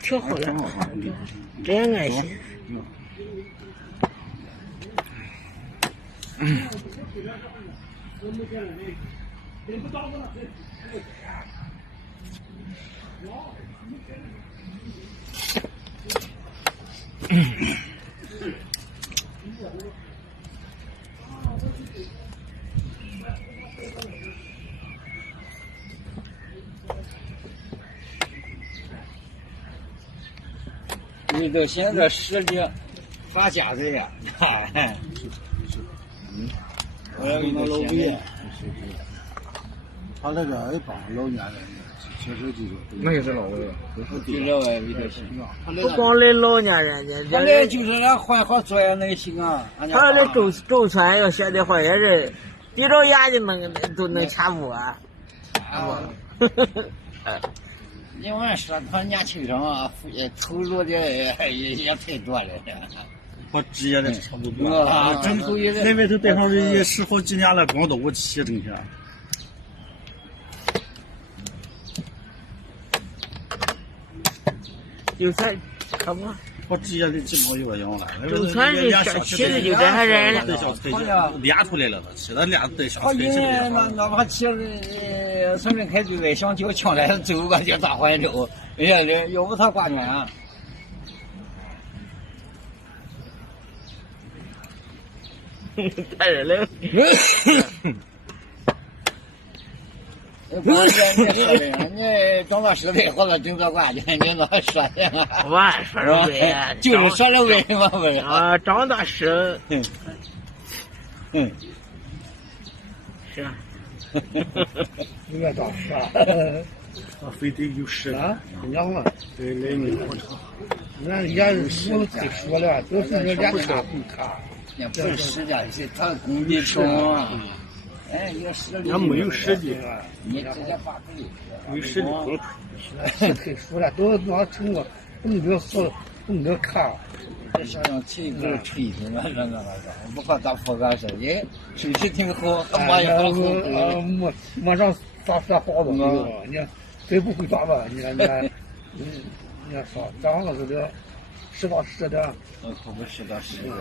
挺好的，这样安心。你到现在实力发家的呀，我要给他老魏，他那个一帮老年人，确实就是那也是老魏，对这外魏德行。不光那老年人家，他那就是俺换好作业那行啊。他那周全要学的话，也是闭着眼睛都能掐不完。你们说他年轻人啊，投入的也太多了。我职业的差不多啊，正投入的。那外头待上也10好几年了，光到我骑整天。就算可不。我职业的基本有样了。周全是骑的就这样人了。练出来了，骑的练带小他腿。哪怕骑从这开队想叫枪来走吧，就大环州，哎呀，要不他挂圈啊。太热了。不是你说的，你长到10岁或者顶着挂去，你怎么说的？我说了喂，就是说了喂嘛喂。啊，长大10。是啊。应该长10。非得有10了，娘了，对来你不成。那也是我才说了，都是人家卡不卡。也不是10的，是他工地穷啊。哎，有10的。俺没有10的，你直接发配。有10的不是可以说了，都多成过，不要说，不要卡。这想想气够吹的嘛，那我不怕打破个事，哎，水质挺好，马也好喝。马上啥好东西了，你谁不会抓吧？你看，你看说长了是的，10到10的。可不10到10的。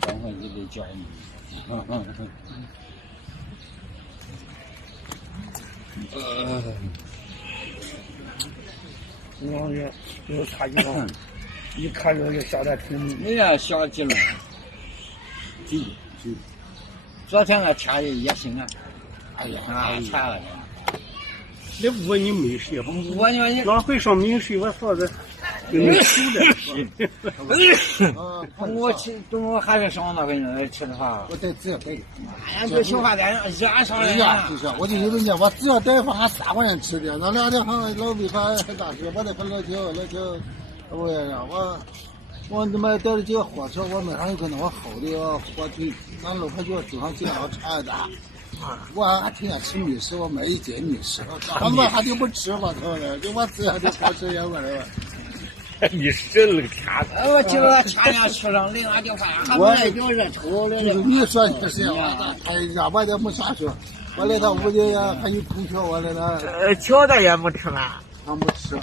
等会就得教你。我也有差劲了，一看就小点挺。你也小极了。昨天我掐的也行啊。哎呀，掐了。那我你没睡吧？我你哪会上没睡？我嫂子没睡的。我中午还是上那个吃的饭。我在只要带。哎呀，这小饭店人上来呀，就是我就有人家，我只要带饭3块钱吃的，那2天好像老魏还大吃，我再和老条，我呀我他妈带了几个火车，我马上有可能我好的火腿，俺老婆就早上起来要馋的。我还天天吃米食，我买一斤米食，我还就不吃我操的，就我自己就好吃也我了。你是那个掐的，我今儿掐两吃上另外就饭，还不来叫热抽了。就是你说的是啊，哎呀，我也没啥说，我来他屋里还有空调，我来他。乔大爷没吃吗？他没吃。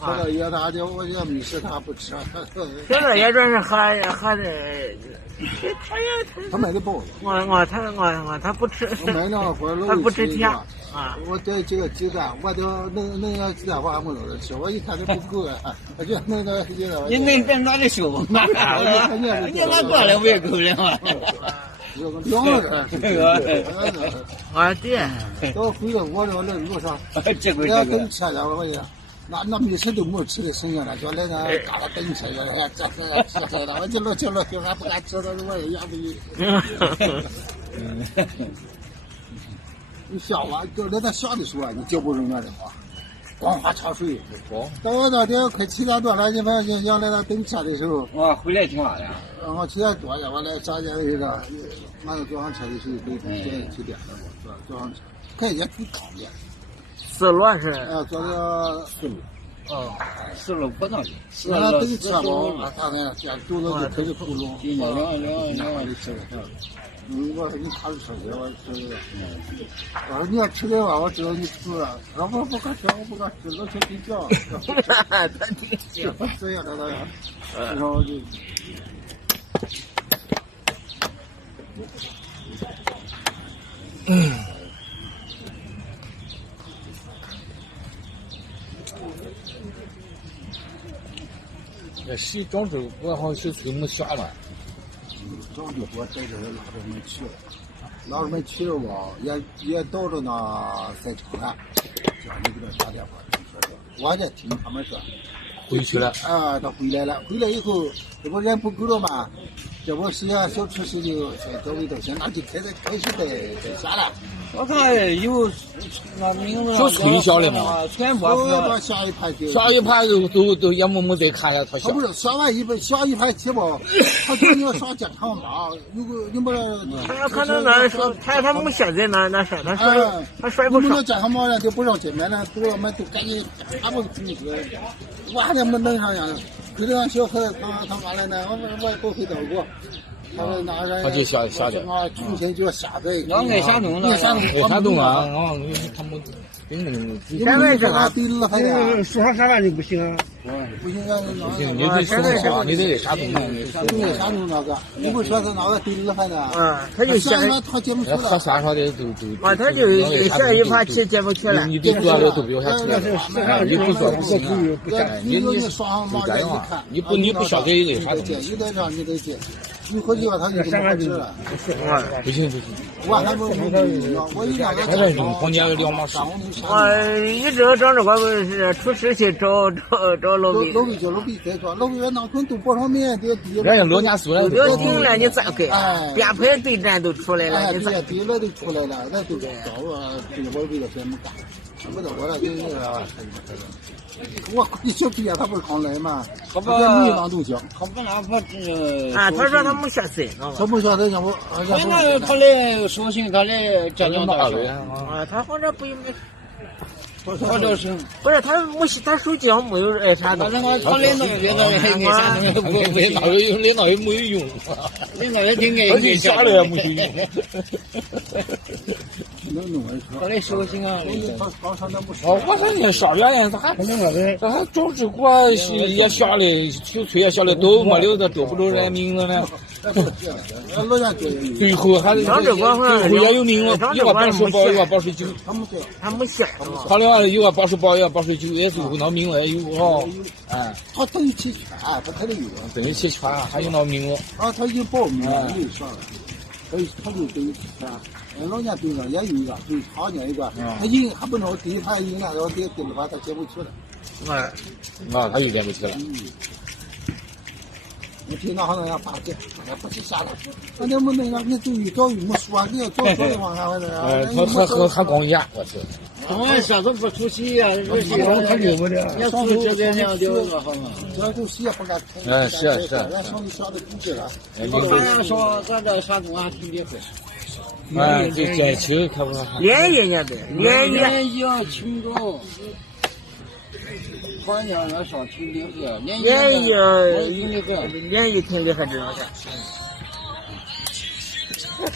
乔大爷他就我也没吃，他不吃。乔大爷主要是喝的。他买的包子，他不吃，我买两盒他不吃甜啊。我带几个鸡蛋，我都那个鸡蛋我还没老吃，我一看都不够啊，我就那个鸡蛋。你那边哪里收？你哪过来喂狗了嘛？啊对。到回了我这路上，这个等车了，我也。那米吃都没吃的剩下了，就来那嘎达等车了，这吃了，我就老还不敢吃，我也不去。你想啊，就来咱小的时候啊，你脚不扔那的话，光花茶水。到我那天快7点多了，你反正想来那等车的时候，我回来挺晚的。我7点多了，我来上街那个，俺那早上车的时候都7点了，早上车，开也挺高的。4轮是。坐的4轮。哦，死了不能死那了都吃饱，了。他那家肚子就开始窟窿。今年两万的吃了。我说你看着吃的，我吃的。我说你要吃的话，我知道你吃了。我不敢吃，我不敢吃，老吃睡觉。他挺行。这样的那样，然后就。那洗庄周，我好像洗水没下了。庄周我带着拉着们去了，拉着们去了吧，也到了那赛场了，叫你给他打电话，说我也听他们说回去了。啊，他回来了，回来以后，这不人不够了嘛，这不是呀，小厨师就这位头先拿去开始在下了。我看有那名字就吹箫的嘛，全部把下一排就下一盘都也没再看了，他他不是下完下一排起吧，他说你要上健康码，如果你把他可能那说他没现在那说他摔不上。你们那健康码人就不让进门了，都我们都赶紧他不出去，我还没弄上呀，就这样小孩他妈来呢，我也不会捣鼓。他说那人他就下的啊，重新就要下的，让给下动了，你下动，下动啊！他们真的，现在这个对了，还得说上3万就不行啊。不行啊，不行，你得说你得下动，对下动那个，你不说是那个对了还得，他就下他接不出喝来，啥的都啊，他就下一盘棋接不起来。你得做的都不要下去了，你不做不行啊！你双方对呀，你不下给得下动，有点让你得接，你回去吧，他就不好吃了。不行，我还不我一两个现在用房间2码事。我一直找着我是厨师去找老魏。老魏叫老魏再说，老魏说那坤都报上名，人家老家苏了，要顶了你咋给？边排对战都出来了，你咋？对了都出来了，那都找啊，这个老魏的别没干，不知道我了，我估计小皮啊，他不是刚来嘛，他不没当东西，他不拿不啊，他说他没下水，他不下水，让我他来说行，他来浙江大学啊，他好像不用没。好像是不是他没他手机上没有啥东西。他领导也领导也没有用，领导也挺爱给下来也没有用。他来说行啊，我说你上两年他还装置国也下来，球队也下来都没留着，找不着人名字呢。最后还是最后也有名了，188，189，他没下。他另外188，189，也最后那名额有哦。哎，他等于齐全，他肯定有。等于齐全，还有那名额。啊，他已经报名了，没上了。他就等于齐全。老年队上也有一个，就是常年一个，他赢还不能第一盘赢了，然后第二盘他接不去了。他就接不去了。我听到好像要发钱，不是下来，那能不能让你就早就没说，你要早的话还他光压，我是。我啥都不出息呀，这些他留不了。要出这点两丢个好嘛？这都是也不敢开。是。咱上你上的估计了。我刚说咱这山东还挺厉害。这球可不。联谊呢？联谊轻重。好像要上挺厉害，联谊挺厉害，这种事。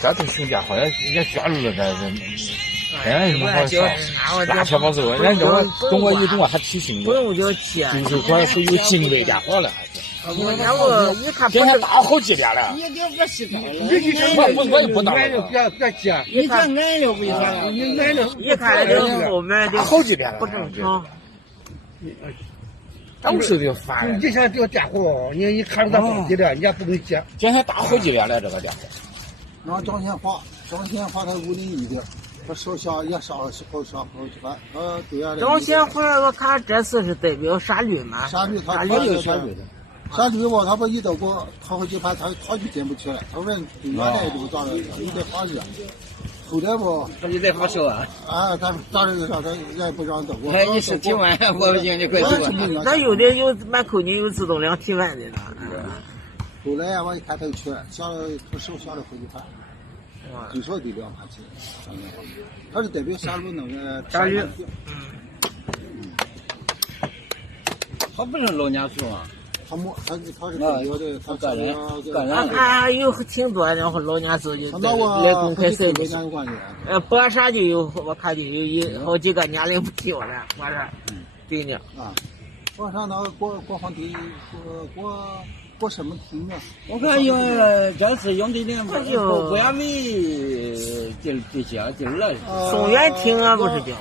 这都兄弟好像也加入了这，哎，什么好上乱七八糟，人家中国移动还提醒不用交钱，就是说是有经纬电话了。我一看今天打好几年了。你给我洗澡了，我也不打了。别急，你这俺了为啥呀？你俺了，一看这后面就好几年了，不正常。都是的烦。你想这个电话，你看着他放机了，人家不给接。今天打好几年了，这个电话。让张先华他501的，他手下也上好几番，对呀。张先华我看这次是代表沙律嘛？沙律他有沙律的。沙律吧，他不一到过跑好几盘，他就进不去了。他说原来都咋了，有点发热。后来不，他就在发烧啊！啊，咱咋这个啥，他也不让到过。哎，你是提完，我不行，你快走。他有的有满口径有自动量提完的呢。后来呀，我一看他去了，下了他手下了好几盘，最少得2盘棋。他是代表沙律那个沙律。他不是老年树啊，他是感觉的，他感染还有挺多然后老年时就来公开赛的。博山就有，我看就有好几个年龄不小了，博山，对呢。啊，博山那个国防队国什么厅啊？我看用这次用的那国家委这些就是那松原厅啊，不是叫？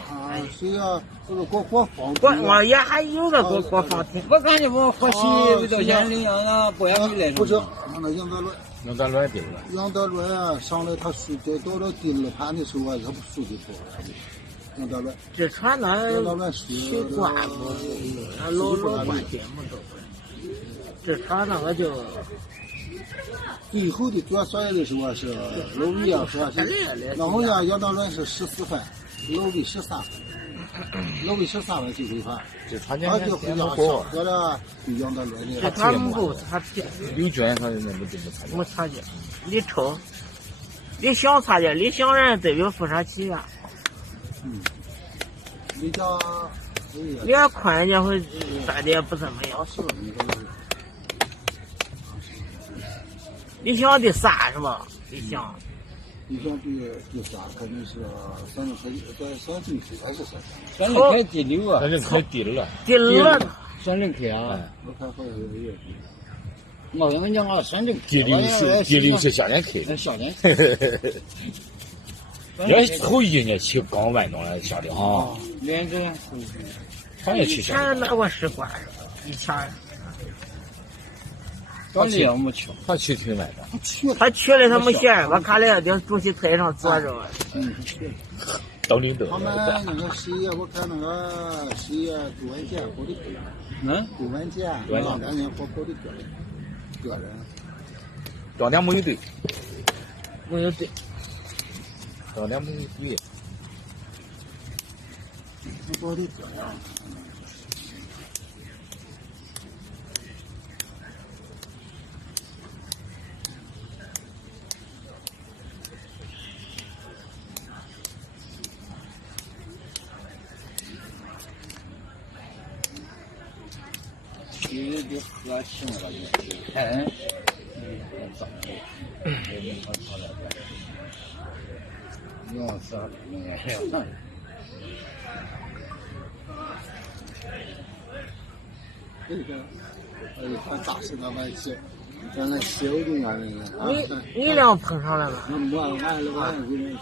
谁呀？就是国防。我也还有个国防厅。我感觉我和西味道县领养那国家委来着。不是，那杨德伦丢了。杨德伦啊，上来他输到了第二盘的时候啊，他不输的多。杨德伦。这传那去关不？那老关节目都。这场那个就最后的决赛的时候是老魏啊，是吧？然后呢，杨德伦是14分，老魏13分，老魏13分最后一盘，他就回家上课了，对杨德伦的。他不，他刘娟他那没参加，李超，李翔参加，李翔人代表富山起源。李家，连宽人家会打的也不怎么样。是。李翔第3是吧？李翔第3肯定是3人开还是3人开第6啊？3人开第2。第2。3人开啊！我看好像有。我跟你讲啊，3人第6是夏天开的。夏天开。人头一年去刚完东了，夏天啊。连着。他也去夏天。拿过10冠以前。没去，他去挺晚的。他去了，他没线，我看了在主席台上坐着。当领导。他们那个谁呀？我看那个谁呀？杜文健跑的歌。杜文健，2年跑的个人。当年没有队。没有队。当年没有队。跑的个人。有点喝清了，哎，用啥？他大声那么笑，原来笑的呀那个。你俩碰上了吗？我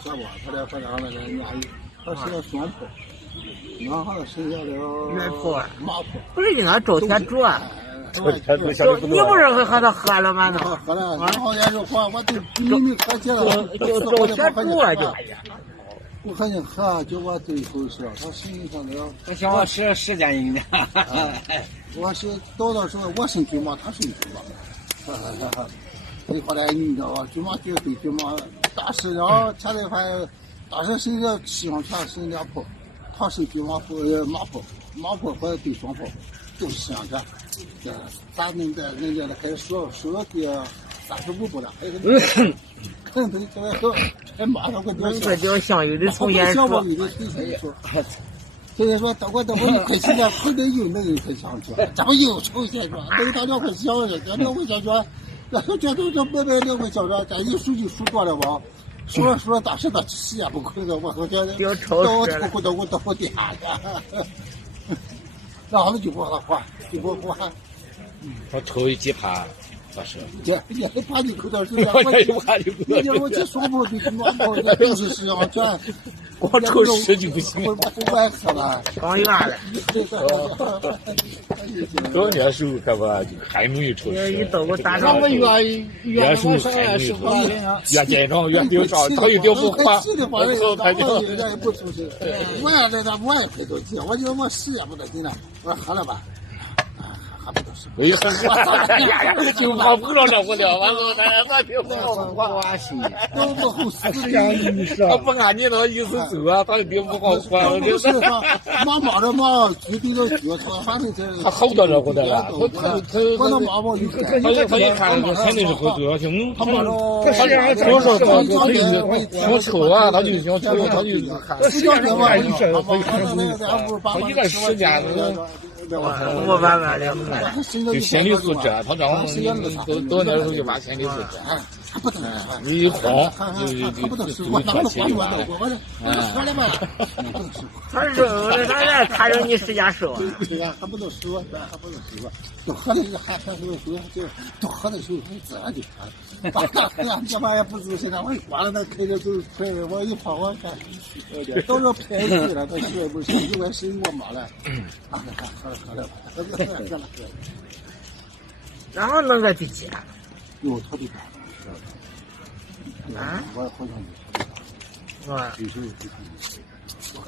小娃，他俩那个伢，他是个双炮。俺好像剩下了原炮马炮，不是那周天柱啊？你不是和他喝了吗？喝了，然后也是我就比你喝起了，就周天柱啊就。我肯定喝，就我最后是，他身上了。我想我时间赢的。我是到时候我是军马，他是军马。后来你知道吧？军马就对军马大师，然后前两盘大师身上西方拳是2炮。他是军马炮、马炮和对双炮都是相战，咱们的人家开始说的35步了，还有可能都还马上快这叫相有的从严说。所以说，等我你快起来，快点有那个快上去，咱们有抽先说，那个大家快想着，2回小说，然后这都这2回小说，咱一数就数多了吧。说大师的气也不亏的，我觉得都跌了，然后就不还，他抽几盘，大师。也怕你口罩是吧？我这双炮对马炮的都是实际上全，光抽10就不行，不爱喝了，刚远了。刚年时候可不还没有抽10。一到我打上我越时候还没有抽，越紧张越丢上，他有点不还，后他就人家也不抽身，我也在那我也快着急，我觉得我10也不得劲了，我说喝了吧。还不得是，哎呀，就怕碰上这不了，完了咱别不好关系，都不好死他不按你那意思走啊，他就别不好还。不是他马着马，举对着举，反正他好多热乎的了，我那马毛有他一看肯定是会多少行，他马着，多少他想抽啊，他就想抽，他就看。他一个时间。我慢慢的。就心理素质，他这多年时候就把心理素质。他不懂，你一晃他不懂事，我哪能管我懂？我说了嘛，他说当然看着你使劲说，对呀，还不懂说，还不懂说，都喝的是还喝就都喝的时候很自然就喝了。这玩意不知现在我挂了那开着都快，我一跑我看，都要拍死了，都学不行，就该生我妈了。啊，喝了。然后弄个第几啊？有特别大。啊？我好像啊。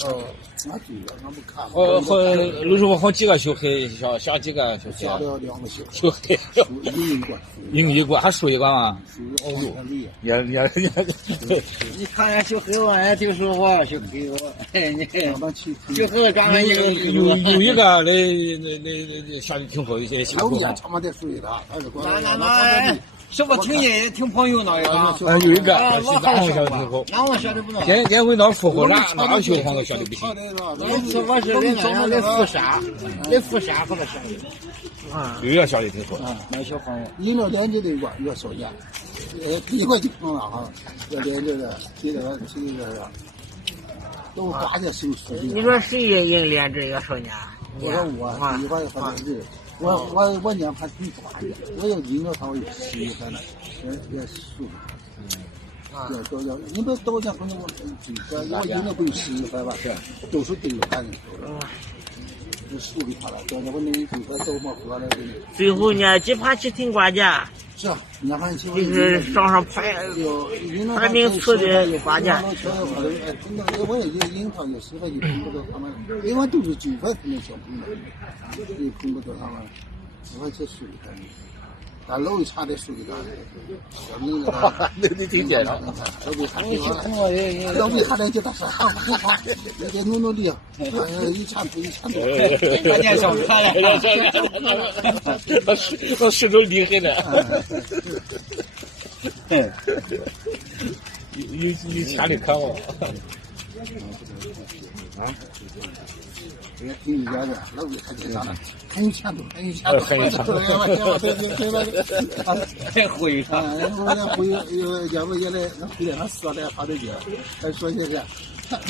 哦，那对了，那不看。那时候好几个小孩，小几个小孩。下了2个小孩。赢一关，还输一关吗？哦哟，也。你看人小黑娃，听说我小黑娃，小黑刚刚有一个那下的挺好，一些下不好。他妈得输他，那。是不听见听朋友那个？有一个，是咱们晓得挺好。那我晓得不能。今回那复活哪个学堂都晓得不行。那次我是人家那富山和那晓得。啊。有一个晓得挺好。那小朋友。赢了2级的越少年，1块就碰了哈，要2级的，这个都8届收数。你说谁赢2级越少年？我说我1块也反正是。我年还挺大的，我要赢了他，我就10块了，也输。要，你别到家可能我赢了不有10块吧？是，都是对了，反正就输给他了。到家我那1块都没喝了。最后呢，几盘棋挺关键。是，你看就是上排名次的关键。我也赢他有10块就碰不到他们，因为都是9块才能小碰的，也碰不到他们，10块钱输给他们，但老一差点输给他们，你听见了？老比还得叫他说好，你得努力，一千多，关键上课了，他始终厉害了。有钱的可我。啊，也挺有钱的，老比还紧张呢，很有钱多，太会了，我会要不原来那回来那4来他的劲，还说些个，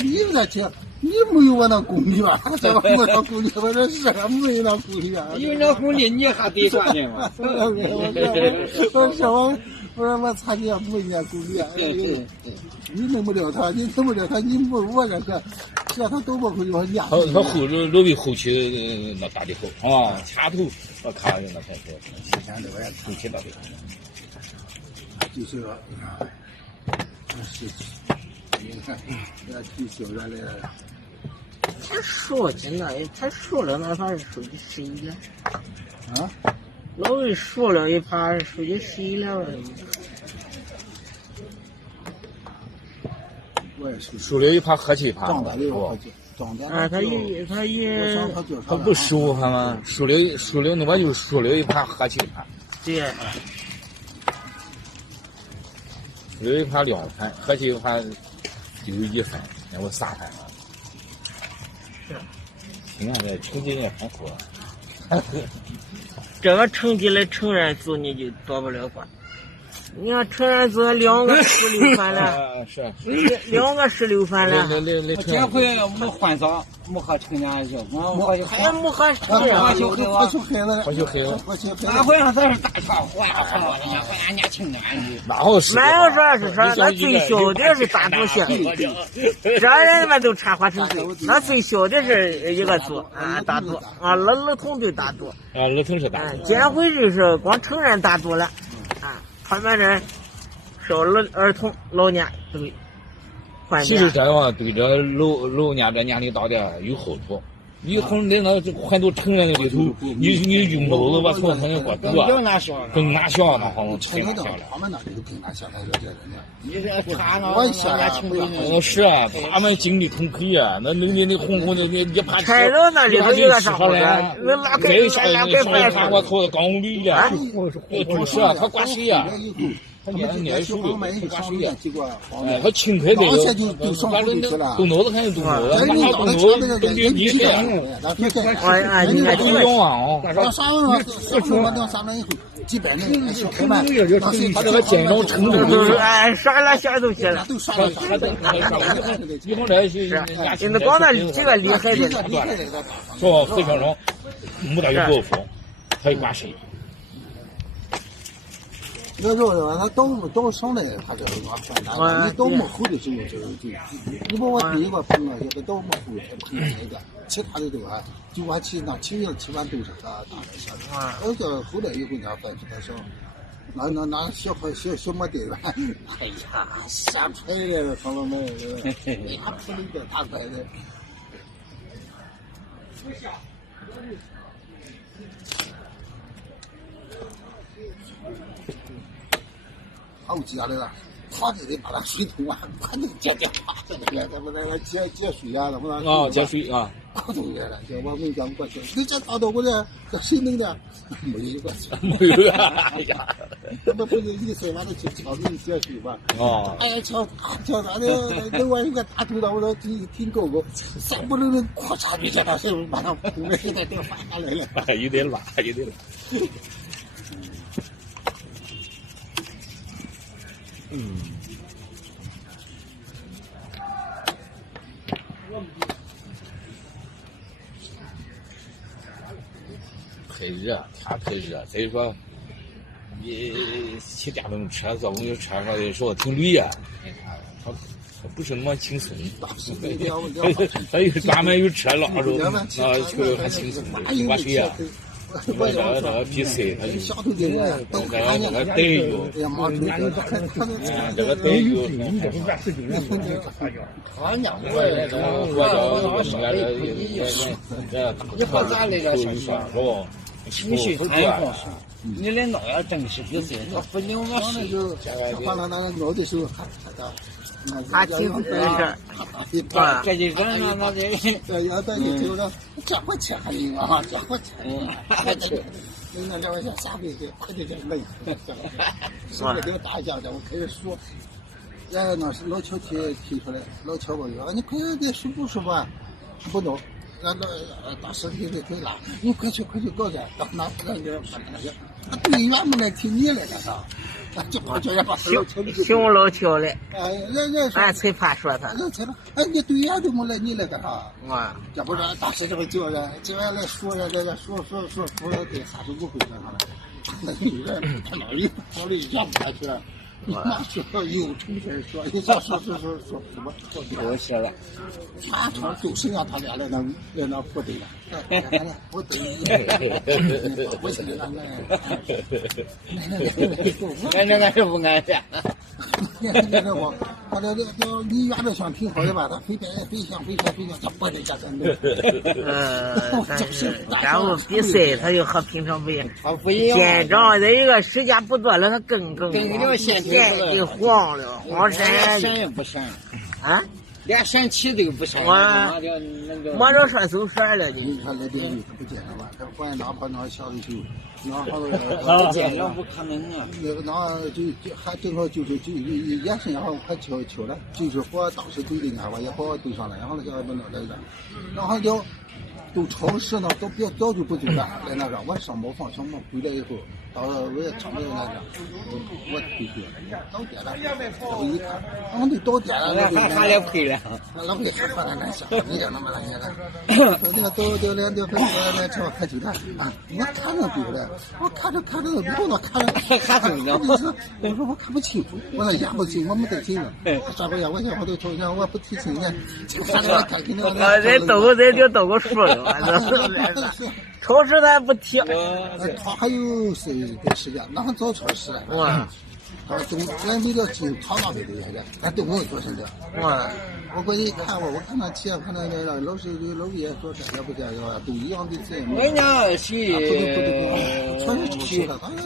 你那钱。你没有我那功力吧？我那功力，我这是没有那功力啊！有那功力，你还得赚呢嘛？我说我差点没那功力啊！你弄不了他，你弄不了他，你没我这个，这他都不会我压。他罗为后期那打的好啊，前头我看那才是前头也后期打的。就是说，是。你看，要退休了嘞。他输真的，他输了那盘是输给谁了？啊？老魏输了一盘，输给谁了？我也是。输了一盘和气盘。张大的啊，他不输他吗？输了那么就输了一盘和气盘。对。输了一盘2盘，和气盘。有1分，那我3分。是。现在成绩也很好。这个成绩来成人组你就夺不了冠。你看成人组2个16分了，是2个16分了。这回我们换上没和成年人，还没和成人，好小孩了，哪回让咱是大小伙呀，人家年轻呢。哪好是？哪有说是说那最小的是大组型，这人们都掺和成队，那最小的是一个组啊，大组啊，儿童队大组。啊，儿童是大组。今回就是光成人大组了啊。他们这少儿童、老年队换。其实这样对这老年这年龄大的有好处。以后那很多成人的里头，你用脑子把从他那过多，更难想那好像太难想了。他们那里就更难想了，这人呢。你说他那我想啊，是啊，他们精力充沛啊，那红的你怕拆到那里头一个上来，那再下来我靠，刚绿的，就是啊，他管谁呀？他们年收入买一上面几个，他青菜老些就上湖里去了，动脑子还是动脑子，马上动脑子，动点泥水，你看不用啊哦。到啥了？到啥了以后，几百人小开嘛，他这个减少程度就是刷了小东西了，都刷了。以后这是现在光那几个厉害的，说非常少，没大有包袱，他有关系。那时候他到上来，他就我你到幕后的时候就，你把我第一个碰到一个到幕后才碰到一个，其他的都还9万7那7万都是他打的下的，而且后来有个人分出来说，拿小摩的吧，哎呀，吓坏了，朋友们，哎呀，不能给打坏的。好急啊！那个，他这里把那水桶啊，快点接电话，这个怎么的接水啊？怎么的？啊，接水啊！搞懂了，就我们讲过去，你这打到我这，这谁弄的？没有一个，没有啊！哎呀，他们不是一说完了去敲人接水吧？哦。哎呀，敲啥的？那我有个大头的，我说挺高个，三不能扩差别这那时候马上没给他电话下来了。有点乱，有点乱。太热，天太热。再说，你骑电动车、坐公交车上的时候挺累呀，他不是那么轻松。他有专门有车拉着，啊，去还轻松的，划水呀。我这个比赛，他就这个带油，这个带油，他娘的，你把咱那个情绪太放松，你的脑要正视比赛，他不领我是。放到那个脑的时候，他挺会事，这就人了，那这要在你头上，这会钱还赢啊，这会钱。那这玩意下辈子快点累，是不是打一架的？我开始说，那是老乔提出来，老乔我说你快点说不说吧？不能，那大师兄得推拉，你快去搞点，到那个队员们来听你了，那啥。熊老乔嘞，人俺裁判说他，你队员都没来，你来干啥？这不是当时这个叫人来说人，这个说了得35回那啥了，那有人他哪有跑了一下不下去了。妈说有成事说，一下说什么多些了，他都是让他俩来那不对了，不对，不行了，那是不安全。那我，他这你原来想挺好的吧？他飞翔，他不得这真的。然后比赛他就和平常不一样，现场这一个时间不多了，他更现给晃了，晃闪也不闪啊，连闪气都不闪。摸着说走色了，你看那边他不见了吧？他换哪怕那小的就，那好不见了不可能啊。那就还正好就是眼神也好快瞧了，就是我当时对的呢，我也把我对上了，然后那个那来着，然后就都超市呢，都早就不走了，来那个我上班放上班回来以后。到了我也尝了那个，我退休了，到点了，我一看，我们都到点了，还得赔了，老赔还放在那下，你讲那么那些了，那个都2点分来吃喝酒的啊，我看着对了，我看着，你给我看着，我说我看不清楚，我说眼不清，我没得清了，啥不呀？我想我都瞅一下，我不提醒人，看着看清了，人就都个数了，超市咱不提，他还有谁的时间？那还早超市了。他东咱没了进他那边的人，他都没有做成的。我过去看我看那企业，看那老师老爷说这也不这个，都一样的钱。人家去，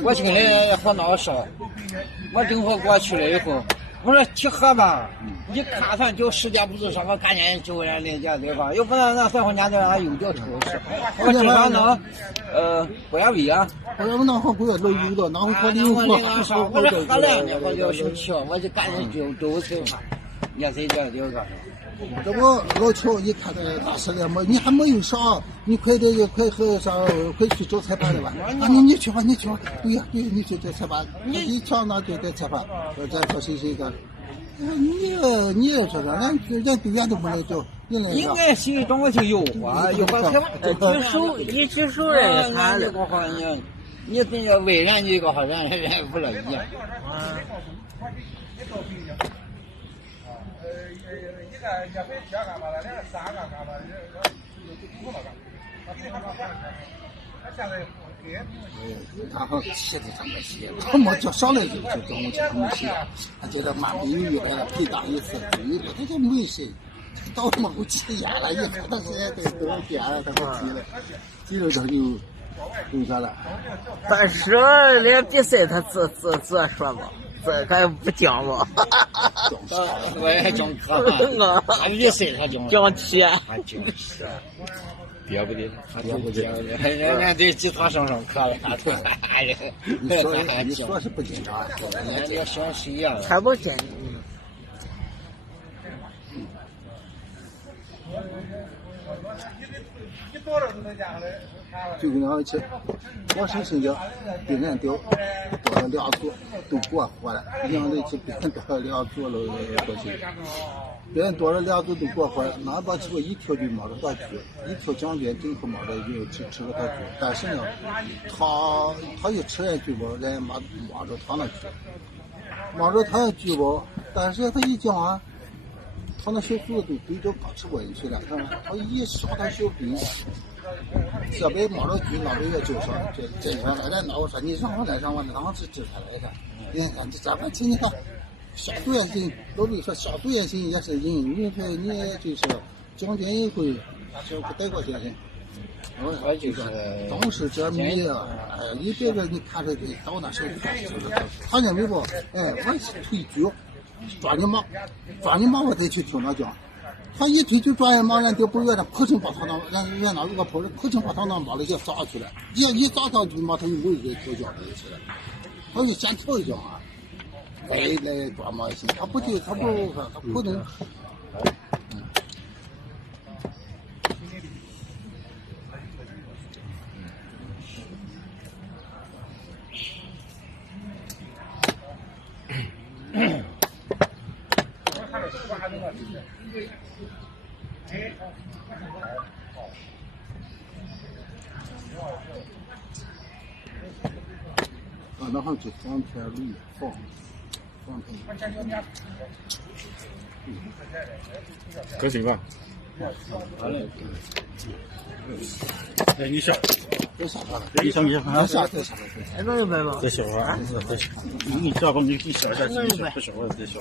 我听的和那少，我等会过去了以后，我说去河吧，一看上就时间不足，说我赶紧救人领家对吧？又不能那再回家叫俺有叫车是。我经常能不要威啊。我说那会不要漏油的，哪会喝零喝？我说喝凉的，我就生气，我就赶紧就走他，也是这个个。这我老乔一看这大事了嘛，你还没有啥，你快点快和啥，快去找裁判的吧。啊，你去吧，你去吧。对呀，对，你去找裁判。你上那就得裁判，咱说谁的。你说啥？人队员都不能叫。应该谁找我去有啊？有个裁判。一举手人也惨了。个好你真要为人家个好人不乐意。然后气的这么些，他没叫上来就找我去他们去，他觉得蛮美女的，陪打一次，他就没谁，到他妈不急眼了，一看他现在都点了，他不急了，急了他就啥了。但是连比赛他自说吧。这还不讲吗？我也讲课，他比赛他讲题，憋不得，人对吉他上课了，你说是不紧张，人家小谁呀？还不紧。就跟那去，我上新疆被人钓，钓了2组都过活了，两队去别人钓了2组了过去，别人钓了2组都过活了，哪把去一条就摸着大鱼，一条江边正好摸着就吃个大鱼，但是呢，他一吃下去吧，人家摸着他那去，摸着他那去吧，但是他一讲啊。他那小肚子都对着刚吃过进去了，他一上他小兵，这边摸着鱼，那边也就上，这上来了，那我说你让我来，当时支他来着。你看这咱们今天下毒也行，老魏说下毒也行，也是赢，你说你就是将军一回，就不带过去行。我就说，当时这米啊，你别个你看着的，到那时候看就是，他认为吧，我退局。抓你妈！我再去听他讲，他一推就抓人妈，人就不愿意，扑成把他那人那如果跑着，扑成把他那妈的就砸去了，一砸他就妈他就没有人跳江里去了，他就先跳一江啊，来抓妈行，他不可能。然后就放片绿放可行吧？哎，你下，别下吧了，你上，再下。那就买吧。再小啊，再小，你下吧，你下，不小再小。